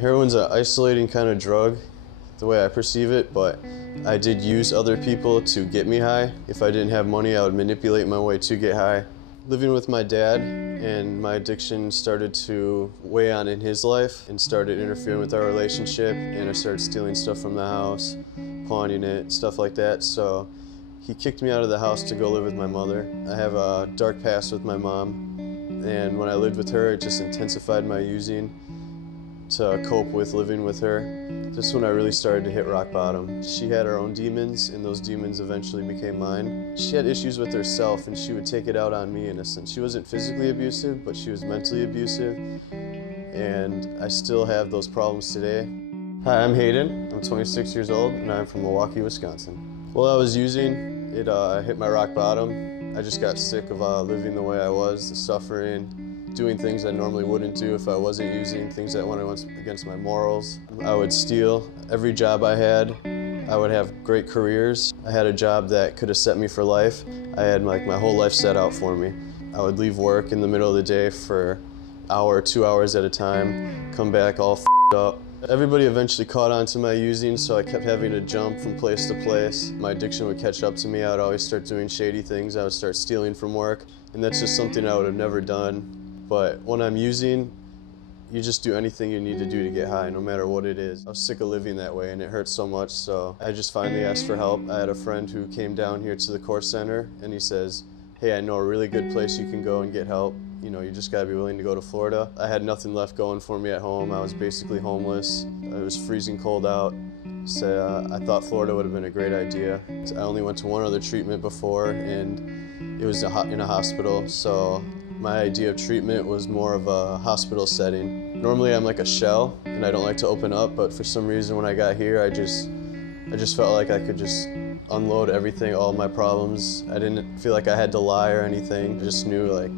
Heroin's an isolating kind of drug, the way I perceive it, but I did use other people to get me high. If I didn't have money, I would manipulate my way to get high. Living with my dad and my addiction started to weigh on in his life and started interfering with our relationship, and I started stealing stuff from the house, pawning it, stuff like that. So he kicked me out of the house to go live with my mother. I have a dark past with my mom, and when I lived with her, it just intensified my using to cope with living with her. Just when I really started to hit rock bottom. She had her own demons, and those demons eventually became mine. She had issues with herself, and she would take it out on me in a sense. She wasn't physically abusive, but she was mentally abusive, and I still have those problems today. Hi, I'm Hayden. I'm 26 years old, and I'm from Milwaukee, Wisconsin. While I was using, it hit my rock bottom. I just got sick of living the way I was, the suffering, doing things I normally wouldn't do if I wasn't using, things that went against my morals. I would steal every job I had. I would have great careers. I had a job that could have set me for life. I had my whole life set out for me. I would leave work in the middle of the day for an hour, 2 hours at a time, come back all f***ed up. Everybody eventually caught on to my using, so I kept having to jump from place to place. My addiction would catch up to me. I would always start doing shady things. I would start stealing from work, and that's just something I would have never done. But when I'm using, you just do anything you need to do to get high, no matter what it is. I was sick of living that way, and it hurt so much, so I just finally asked for help. I had a friend who came down here to the course center, and he says, hey, I know a really good place you can go and get help. You know, you just gotta be willing to go to Florida. I had nothing left going for me at home. I was basically homeless. It was freezing cold out. So I thought Florida would have been a great idea. I only went to one other treatment before, and it was in a hospital, so my idea of treatment was more of a hospital setting. Normally I'm like a shell, and I don't like to open up, but for some reason when I got here, I just felt like I could just unload everything, all my problems. I didn't feel like I had to lie or anything. I just knew like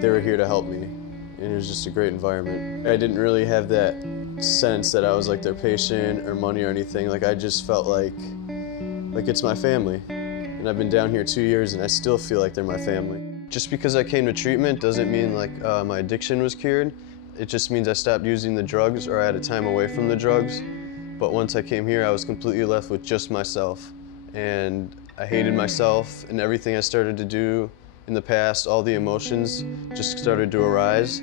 they were here to help me, and it was just a great environment. I didn't really have that sense that I was like their patient or money or anything. Like I just felt like it's my family. And I've been down here 2 years, and I still feel like they're my family. Just because I came to treatment doesn't mean like my addiction was cured. It just means I stopped using the drugs, or I had a time away from the drugs. But once I came here, I was completely left with just myself. And I hated myself, and everything I started to do in the past, all the emotions just started to arise.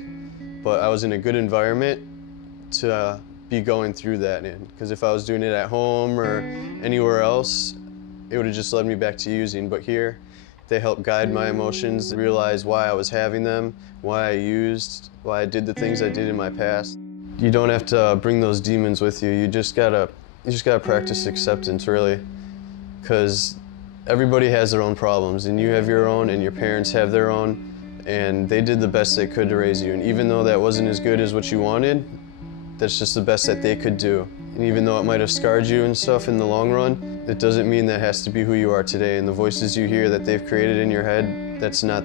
But I was in a good environment to be going through that in. Because if I was doing it at home or anywhere else, it would have just led me back to using. But here, they helped guide my emotions, realize why I was having them, why I used, why I did the things I did in my past. You don't have to bring those demons with you. You just gotta practice acceptance, really, because everybody has their own problems, and you have your own, and your parents have their own, and they did the best they could to raise you. And even though that wasn't as good as what you wanted, that's just the best that they could do. And even though it might have scarred you and stuff in the long run, it doesn't mean that has to be who you are today. And the voices you hear that they've created in your head, that's not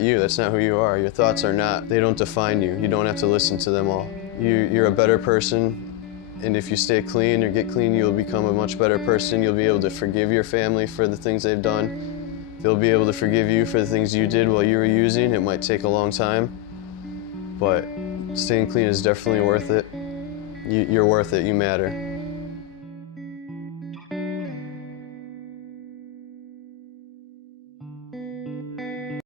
you, that's not who you are. Your thoughts are not, they don't define you. You don't have to listen to them all. You're a better person, and if you stay clean or get clean, you'll become a much better person. You'll be able to forgive your family for the things they've done. They'll be able to forgive you for the things you did while you were using. It might take a long time, but staying clean is definitely worth it. You're worth it, you matter.